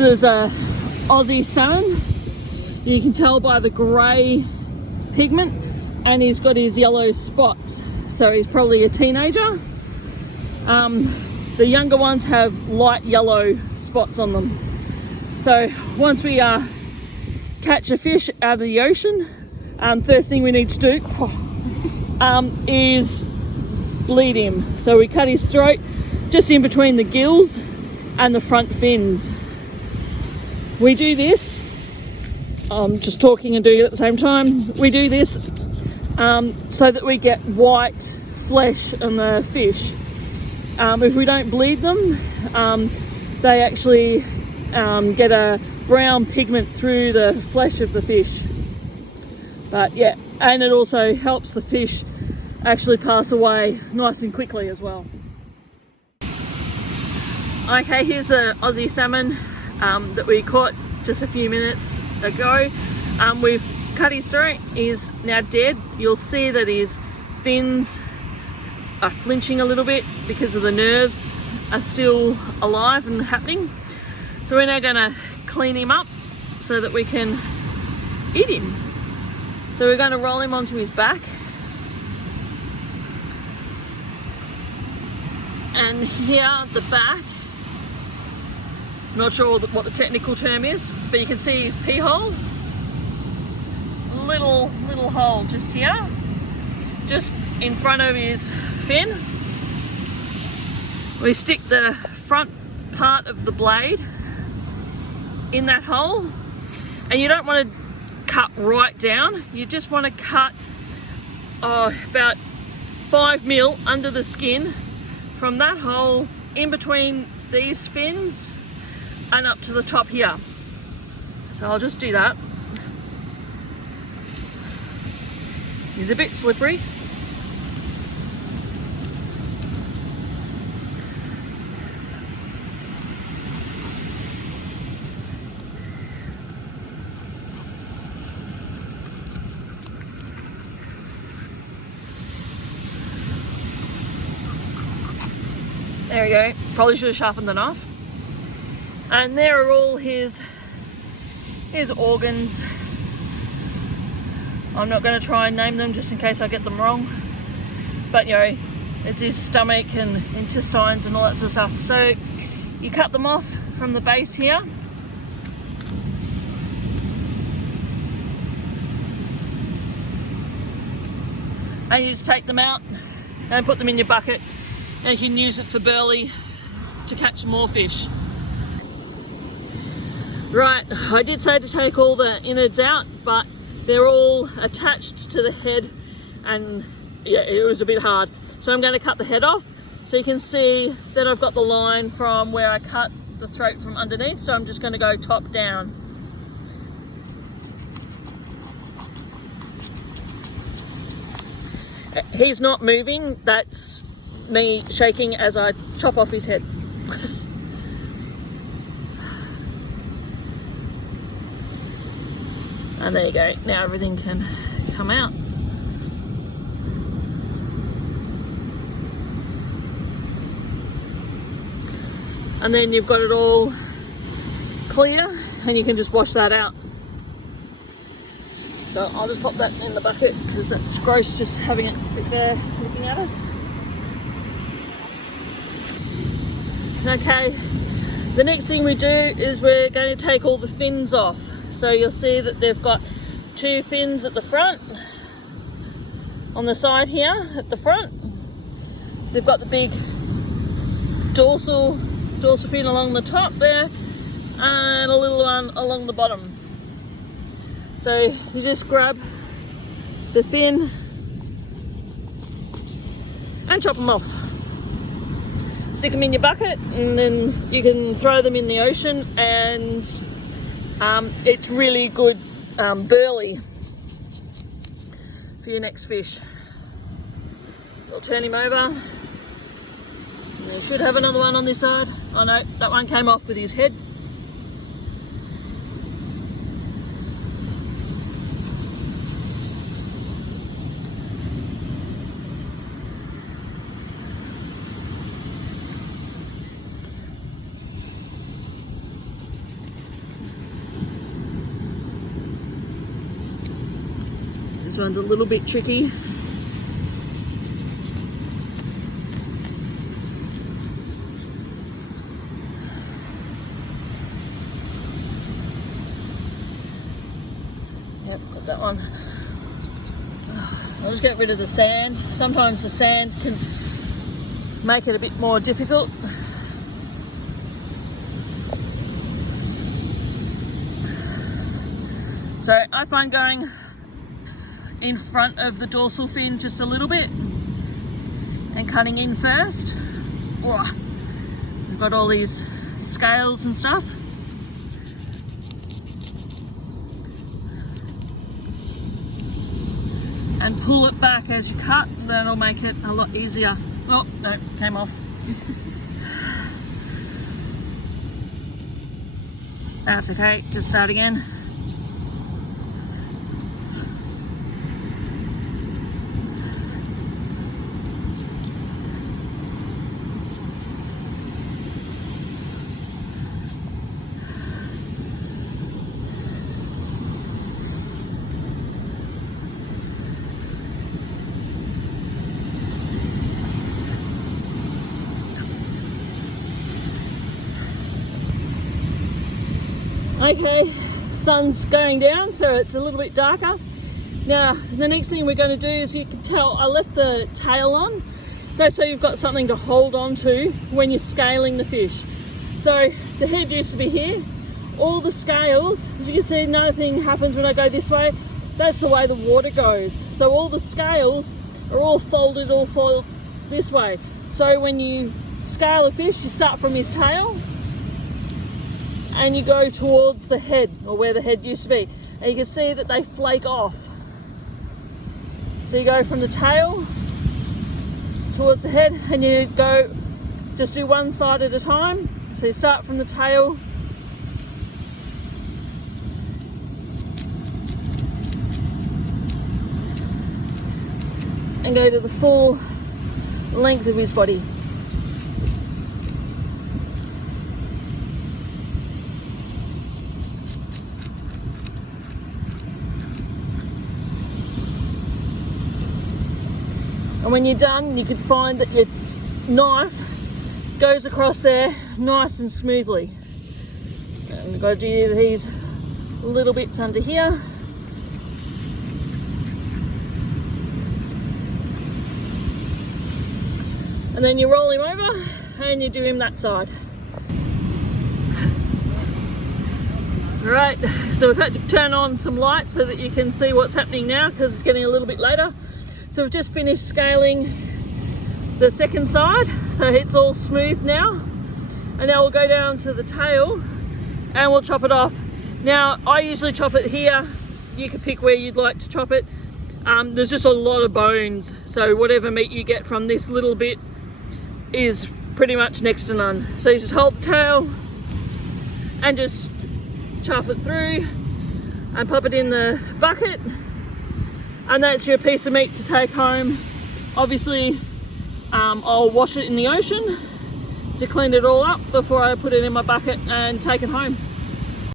is a Aussie salmon. You can tell by the grey pigment, and he's got his yellow spots, so he's probably a teenager. The younger ones have light yellow spots on them. So once we catch a fish out of the ocean, first thing we need to do is bleed him. So we cut his throat just in between the gills and the front fins. We do this, I'm just talking and doing it at the same time. We do this so that we get white flesh on the fish. If we don't bleed them, they actually get a brown pigment through the flesh of the fish. But yeah, and it also helps the fish actually pass away nice and quickly as well. Okay, here's the Aussie salmon that we caught just a few minutes ago. We've cut his throat. He's now dead. You'll see that his fins are flinching a little bit because of the nerves are still alive and happening. So we're now going to clean him up so that we can eat him. So we're going to roll him onto his back. And here at the back, not sure what the technical term is, but you can see his pee hole. Little hole just here, just in front of his fin. We stick the front part of the blade in that hole, and you don't want to cut right down. You just want to cut about 5 mil under the skin from that hole in between these fins and up to the top here. So I'll just do that. He's a bit slippery. There we go. Probably should have sharpened the knife. And there are all his organs. I'm not going to try and name them just in case I get them wrong. But you know, it's his stomach and intestines and all that sort of stuff. So you cut them off from the base here. And you just take them out and put them in your bucket, and you can use it for burley to catch more fish. Right, I did say to take all the innards out, but they're all attached to the head, and yeah, it was a bit hard. So I'm going to cut the head off, so you can see that I've got the line from where I cut the throat from underneath. So I'm just going to go top down. He's not moving, that's me shaking as I chop off his head. And there you go, now everything can come out. And then you've got it all clear, and you can just wash that out. So I'll just pop that in the bucket because that's gross just having it sit there looking at us. Okay, the next thing we do is we're going to take all the fins off. So you'll see that they've got 2 fins at the front, on the side here at the front. They've got the big dorsal fin along the top there, and a little one along the bottom. So you just grab the fin and chop them off. Stick them in your bucket, and then you can throw them in the ocean, and it's really good burley for your next fish. So I'll turn him over. And you should have another one on this side. Oh no, that one came off with his head. This one's a little bit tricky. Yep, got that one. I'll just get rid of the sand. Sometimes the sand can make it a bit more difficult. So I find going in front of the dorsal fin just a little bit and cutting in first. Oh, we've got all these scales and stuff. And pull it back as you cut, that'll make it a lot easier. Oh, no, came off. That's okay, just start again. Okay, sun's going down, so it's a little bit darker. Now, the next thing we're going to do is, you can tell I left the tail on. That's so you've got something to hold on to when you're scaling the fish. So the head used to be here. All the scales, as you can see, nothing happens when I go this way. That's the way the water goes. So all the scales are all folded this way. So when you scale a fish, you start from his tail and you go towards the head, or where the head used to be, and you can see that they flake off. So you go from the tail towards the head, and you go, just do one side at a time. So you start from the tail and go to the full length of his body. And when you're done, you can find that your knife goes across there nice and smoothly. And we've got to do these little bits under here. And then you roll him over and you do him that side. Alright, so we've had to turn on some light so that you can see what's happening now, because it's getting a little bit later. So we've just finished scaling the second side, so it's all smooth now. And now we'll go down to the tail and we'll chop it off. Now, I usually chop it here. You can pick where you'd like to chop it. There's just a lot of bones, so whatever meat you get from this little bit is pretty much next to none. So you just hold the tail and just chuff it through and pop it in the bucket, and that's your piece of meat to take home. Obviously, I'll wash it in the ocean to clean it all up before I put it in my bucket and take it home.